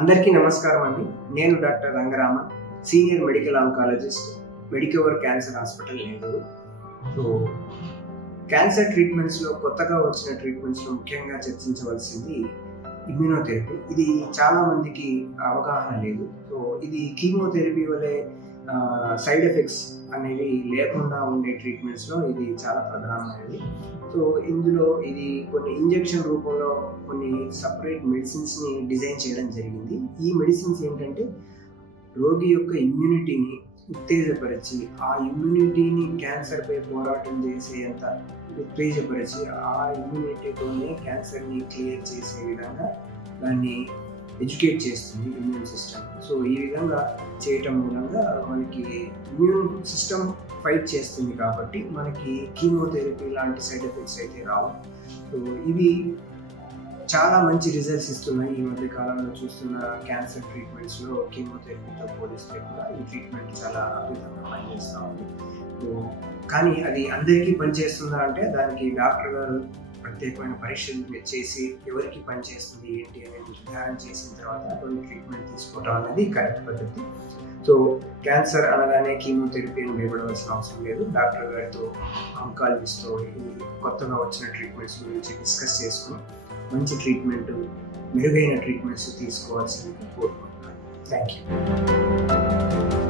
అందరికీ నమస్కారం అండి. నేను doctor Rangaraman, senior medical oncologist, Medicover cancer hospital Nellore. So cancer ట్రీట్మెంట్స్లో కొత్తగా వచ్చిన ట్రీట్మెంట్స్లో ముఖ్యంగా చర్చించవలసింది ఇమ్యూనోథెరపీ. ఇది చాలా మందికి అవగాహన లేదు. సో ఇది కీమోథెరపీ వలె సైడ్ ఎఫెక్ట్స్ అనేవి లేకుండా ఉండే ట్రీట్మెంట్స్లో ఇది చాలా ప్రధానమైనది. సో ఇందులో ఇది కొన్ని ఇంజెక్షన్ రూపంలో కొన్ని సపరేట్ మెడిసిన్స్ని డిజైన్ చేయడం జరిగింది. ఈ మెడిసిన్స్ ఏంటంటే రోగి యొక్క ఇమ్యూనిటీని ఉత్తేజపరిచి ఆ ఇమ్యూనిటీని క్యాన్సర్పై పోరాటం చేసేంత ఉత్తేజపరిచి ఆ ఇమ్యూనిటీతోనే క్యాన్సర్ని క్లియర్ చేసే విధంగా దాన్ని ఎడ్యుకేట్ చేస్తుంది ఇమ్యూన్ సిస్టమ్. సో ఈ విధంగా చేయటం మూలంగా మనకి ఇమ్యూన్ సిస్టమ్ ఫైట్ చేస్తుంది కాబట్టి మనకి కీమోథెరపీ లాంటి సైడ్ ఎఫెక్ట్స్ అయితే రావు. సో ఇవి చాలా మంచి రిజల్ట్స్ ఇస్తున్నాయి. ఈ మధ్య కాలంలో చూస్తున్న క్యాన్సర్ ట్రీట్మెంట్స్లో కీమోథెరపీతో పోలిస్తే కూడా ఈ ట్రీట్మెంట్ చాలా అద్భుతంగా పనిచేస్తూ ఉంది. సో కానీ అది అందరికీ పనిచేస్తుందా అంటే దానికి డాక్టర్ గారు ప్రత్యేకమైన పరీక్షలు చేసి ఎవరికి పనిచేస్తుంది ఏంటి అనేది నిర్ధారణ చేసిన తర్వాత కొన్ని ట్రీట్మెంట్ తీసుకోవడం అనేది కరెక్ట్ పద్ధతి. సో క్యాన్సర్ అనగానే కీమోథెరపీ అని భయపడవలసిన అవసరం లేదు. డాక్టర్ గారితో, ఆంకాలజిస్ట్తో కొత్తగా వచ్చిన ట్రీట్మెంట్స్ గురించి డిస్కస్ చేసుకుని మంచి ట్రీట్మెంట్, మెరుగైన ట్రీట్మెంట్స్ తీసుకోవాల్సింది కోరుకుంటున్నాను. Thank you.